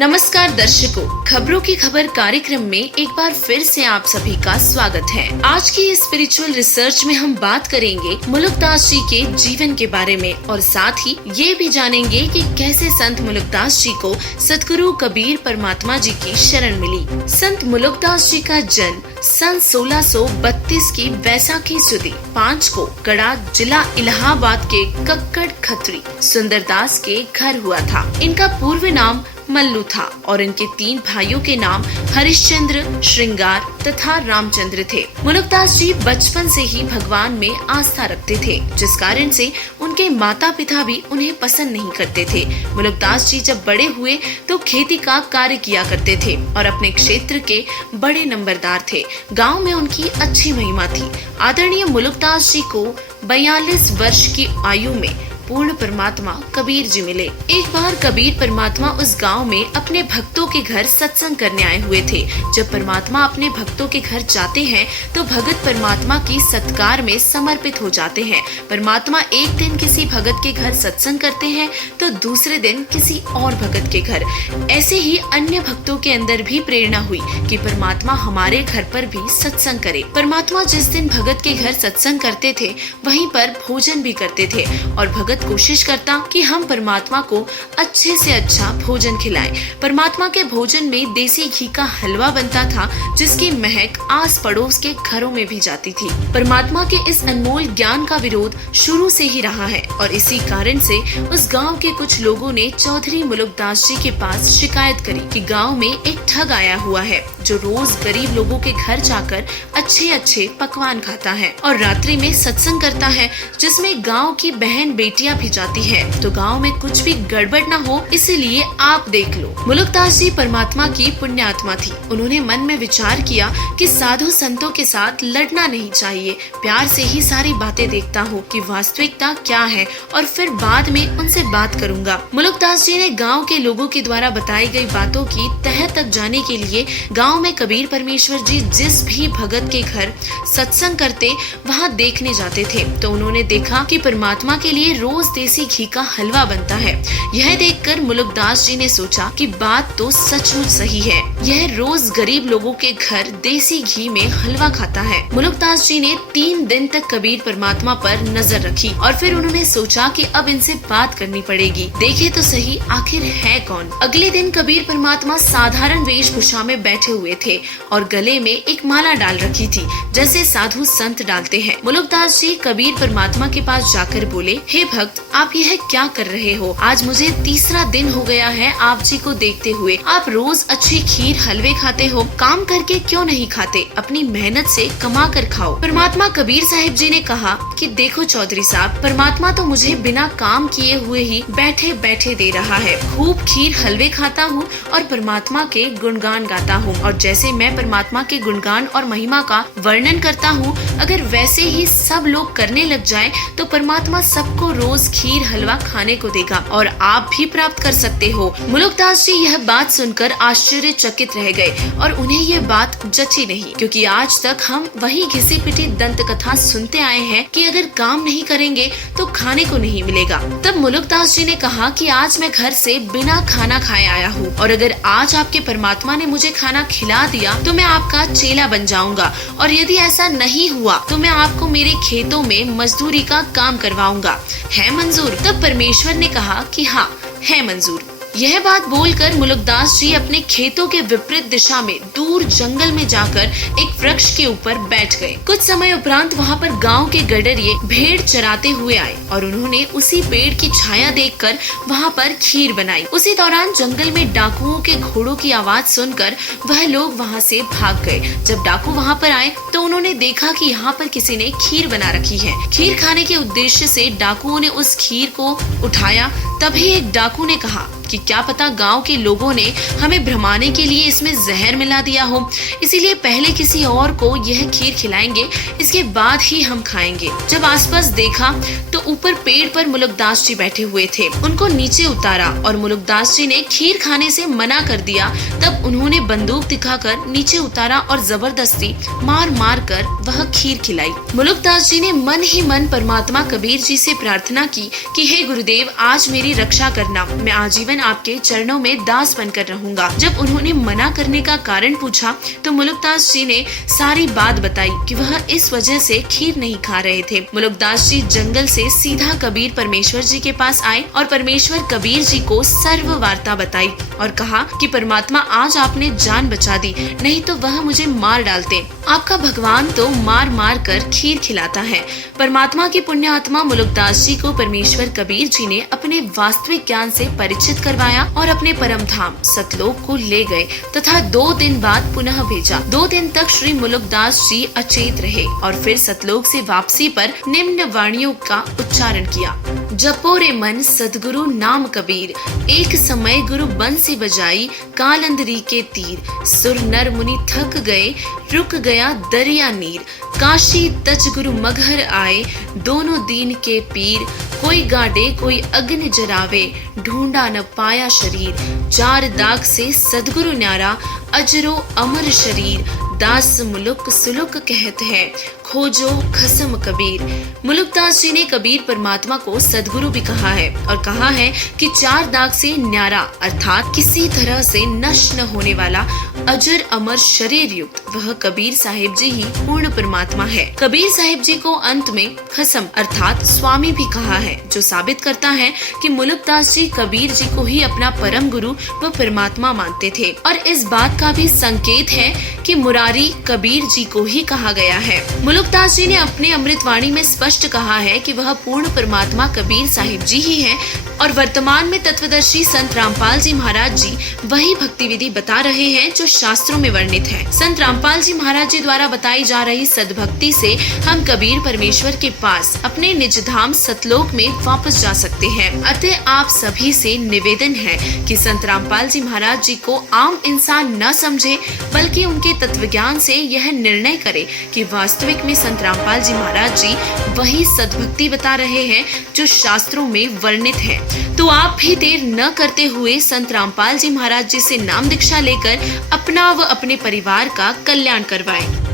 नमस्कार दर्शकों, खबरों की खबर कार्यक्रम में एक बार फिर से आप सभी का स्वागत है। आज की स्पिरिचुअल रिसर्च में हम बात करेंगे मुलुकदास जी के जीवन के बारे में और साथ ही ये भी जानेंगे कि कैसे संत मुलुकदास जी को सतगुरु कबीर परमात्मा जी की शरण मिली। संत मुलुकदास जी का जन्म सन 1632 की वैसाखी सुदी 5 को गड़ा जिला इलाहाबाद के कक्कड़ खत्री सुंदरदास के घर हुआ था। इनका पूर्व नाम मल्लू था और इनके 3 भाइयों के नाम हरिश्चंद्र, श्रृंगार तथा रामचंद्र थे। मुलुकदास जी बचपन से ही भगवान में आस्था रखते थे, जिस कारण से उनके माता पिता भी उन्हें पसंद नहीं करते थे। मुलुकदास जी जब बड़े हुए तो खेती का कार्य किया करते थे और अपने क्षेत्र के बड़े नंबरदार थे। गांव में उनकी अच्छी महिमा थी। आदरणीय मुलुकदास जी को 42 वर्ष की आयु में पूर्ण परमात्मा कबीर जी मिले। एक बार कबीर परमात्मा उस गांव में अपने भक्तों के घर सत्संग करने आए हुए थे। जब परमात्मा अपने भक्तों के घर जाते हैं तो भगत परमात्मा की सत्कार में समर्पित हो जाते हैं। परमात्मा एक दिन किसी भगत के घर सत्संग करते हैं तो दूसरे दिन किसी और भगत के घर। ऐसे ही अन्य भक्तों के अंदर भी प्रेरणा हुई कि परमात्मा हमारे घर पर भी सत्संग करे। परमात्मा जिस दिन भगत के घर सत्संग करते थे वहीं पर भोजन भी करते थे और भगत कोशिश करता कि हम परमात्मा को अच्छे से अच्छा भोजन खिलाएं। परमात्मा के भोजन में देसी घी का हलवा बनता था, जिसकी महक आस पड़ोस के घरों में भी जाती थी। परमात्मा के इस अनमोल ज्ञान का विरोध शुरू से ही रहा है और इसी कारण से उस गांव के कुछ लोगों ने चौधरी मुलुकदास जी के पास शिकायत करी कि गांव में एक ठग आया हुआ है जो रोज गरीब लोगों के घर जाकर अच्छे अच्छे पकवान खाता है और रात्रि में सत्संग करता है, जिसमें गांव की बहन बेटियां भी जाती है। तो गांव में कुछ भी गड़बड़ न हो, इसीलिए आप देख लो। मुलुकदास जी परमात्मा की पुण्यात्मा थी। उन्होंने मन में विचार किया कि साधु संतों के साथ लड़ना नहीं चाहिए, प्यार से ही सारी बातें देखता हूँ कि वास्तविकता क्या है और फिर बाद में उनसे बात करूँगा। मुलुकदास जी ने गाँव के लोगों के द्वारा बताई गई बातों की तह तक जाने के लिए गाँव में कबीर परमेश्वर जी जिस भी भगत के घर सत्संग करते वहाँ देखने जाते थे। तो उन्होंने देखा कि परमात्मा के लिए रोज देसी घी का हलवा बनता है। यह देखकर मुलुकदास जी ने सोचा कि बात तो सचमुच सही है, यह रोज गरीब लोगों के घर देसी घी में हलवा खाता है। मुलुकदास जी ने 3 दिन तक कबीर परमात्मा पर नजर रखी और फिर उन्होंने सोचा कि अब इनसे बात करनी पड़ेगी, देखे तो सही आखिर है कौन। अगले दिन कबीर परमात्मा साधारण वेशभूषा में बैठे हुए थे और गले में एक माला डाल रखी थी, जैसे साधु संत डालते हैं। मुलुकदास जी कबीर परमात्मा के पास जाकर बोले, हे भक्त, आप यह क्या कर रहे हो? आज मुझे 3रा दिन हो गया है आप जी को देखते हुए। आप रोज अच्छी खीर हलवे खाते हो, काम करके क्यों नहीं खाते? अपनी मेहनत से कमा कर खाओ। परमात्मा कबीर साहिब जी ने कहा कि देखो चौधरी साहब, परमात्मा तो मुझे बिना काम किए हुए ही बैठे बैठे दे रहा है। खूब खीर हलवे खाता हूँ और परमात्मा के गुणगान गाता हूँ और जैसे मैं परमात्मा के गुणगान और महिमा का वर्णन करता हूँ, अगर वैसे ही सब लोग करने लग जाए तो परमात्मा सबको रोज खीर हलवा खाने को देगा और आप भी प्राप्त कर सकते हो। मुलुकदास जी यह बात सुनकर आश्चर्यचकित रह गए और उन्हें यह बात जची नहीं, क्योंकि आज तक हम वही घिसी पिटी दंत कथा सुनते आए हैं कि अगर काम नहीं करेंगे तो खाने को नहीं मिलेगा। तब मुलुकदास जी ने कहा कि आज मैं घर से बिना खाना खाए आया हूँ और अगर आज आपके परमात्मा ने मुझे खाना खिला दिया तो मैं आपका चेला बन जाऊंगा और यदि ऐसा नहीं हुआ तो मैं आपको मेरे खेतों में मजदूरी का काम करवाऊंगा। है मंजूर? तब परमेश्वर ने कहा कि हाँ, है मंजूर। यह बात बोलकर मुलुकदास जी अपने खेतों के विपरीत दिशा में दूर जंगल में जाकर एक वृक्ष के ऊपर बैठ गए। कुछ समय उपरांत वहाँ पर गांव के गडरिये भेड़ चराते हुए आए और उन्होंने उसी पेड़ की छाया देखकर वहाँ पर खीर बनाई। उसी दौरान जंगल में डाकुओं के घोड़ों की आवाज सुनकर वह लोग वहाँ से भाग गए। जब डाकू वहाँ पर आए तो उन्होंने देखा कि यहाँ पर किसी ने खीर बना रखी है। खीर खाने के उद्देश्य से डाकुओं ने उस खीर को उठाया। तभी एक डाकू ने कहा कि क्या पता गांव के लोगों ने हमें भ्रमाने के लिए इसमें जहर मिला दिया हो, इसीलिए पहले किसी और को यह खीर खिलाएंगे, इसके बाद ही हम खाएंगे। जब आसपास देखा तो ऊपर पेड़ पर मुलुकदास जी बैठे हुए थे। उनको नीचे उतारा और मुलुकदास जी ने खीर खाने से मना कर दिया। तब उन्होंने बंदूक दिखाकर नीचे उतारा और जबरदस्ती मार मार कर वह खीर खिलाई। मुलुकदास जी ने मन ही मन परमात्मा कबीर जी से प्रार्थना की कि हे गुरुदेव, आज मेरी रक्षा करना, मैं आजीवन जीवन आपके चरणों में दास बनकर रहूंगा। जब उन्होंने मना करने का कारण पूछा तो मुलुकदास जी ने सारी बात बताई कि वह इस वजह से खीर नहीं खा रहे थे। मुलुकदास जी जंगल से सीधा कबीर परमेश्वर जी के पास आए और परमेश्वर कबीर जी को सर्व वार्ता बताई और कहा कि परमात्मा आज आपने जान बचा दी, नहीं तो वह मुझे मार डालते। आपका भगवान तो मार मार कर खीर खिलाता है। परमात्मा की पुण्य आत्मा मुलुकदास जी को परमेश्वर कबीर जी ने अपने वास्तविक ज्ञान से परिचित करवाया और अपने परम धाम सतलोक को ले गए तथा 2 दिन बाद पुनः भेजा। 2 दिन तक श्री मुलुकदास जी अचेत रहे और फिर सतलोक से वापसी पर निम्न वाणियों का उच्चारण किया। जपो रे मन सदगुरु नाम कबीर, एक समय गुरु बंसी बजाई, काल अंधरी के तीर, सुर नर मुनि थक गए, रुक गया दरिया नीर, काशी तज गुरु मगहर आए, दोनों दीन के पीर, कोई गाड़े कोई अग्नि जरावे, ढूंढा न पाया शरीर, 4 दाग से सदगुरु न्यारा, अजरो अमर शरीर, दास मुलुक सुलुक कहत है, खोजो खसम कबीर। मुलुकदास जी ने कबीर परमात्मा को सदगुरु भी कहा है और कहा है कि 4 दाग से न्यारा अर्थात किसी तरह से नष्ट न होने वाला अजर अमर शरीर युक्त वह कबीर साहिब जी ही पूर्ण परमात्मा है। कबीर साहिब जी को अंत में खसम अर्थात स्वामी भी कहा है, जो साबित करता है कि मुलुकदास जी कबीर जी को ही अपना परम गुरु व परमात्मा मानते थे। और इस बात का भी संकेत है कि मुरारी कबीर जी को ही कहा गया है। मुलुकदास जी ने अपने अमृतवाणी में स्पष्ट कहा है कि वह पूर्ण परमात्मा कबीर साहिब जी ही है और वर्तमान में तत्वदर्शी संत रामपाल जी महाराज जी वही भक्ति विधि बता रहे हैं जो शास्त्रों में वर्णित है। संत रामपाल जी महाराज जी द्वारा बताई जा रही सद्भक्ति से हम कबीर परमेश्वर के पास अपने निज धाम सतलोक में वापस जा सकते हैं। अतः आप सभी से निवेदन है कि संत रामपाल जी महाराज जी को आम इंसान न समझे, बल्कि उनके तत्व ज्ञान से यह निर्णय करे कि वास्तविक में संत रामपाल जी महाराज जी वही सद्भक्ति बता रहे हैं जो शास्त्रों में वर्णित है। तो आप भी देर न करते हुए संत रामपाल जी महाराज जी से नाम दीक्षा लेकर अपना व अपने परिवार का कल्याण करवाएं।